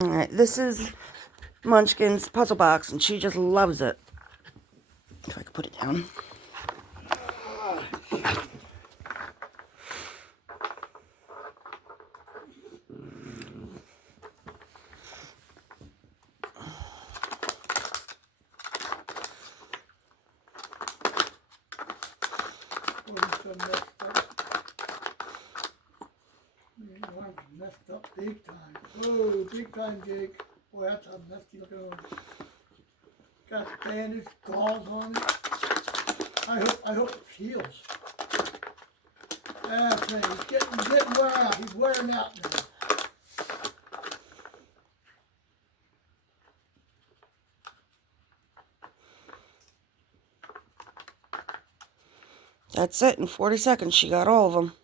Alright, this is Munchkin's puzzle box, and she just loves it. If I could put it down. Messed up big time. Whoa, big time, Jake. Boy, that's a messy looking one. Got bandage, gauze on it. I hope it heals. That's right. He's getting wear out. He's wearing out now. That's it. In 40 seconds, she got all of them.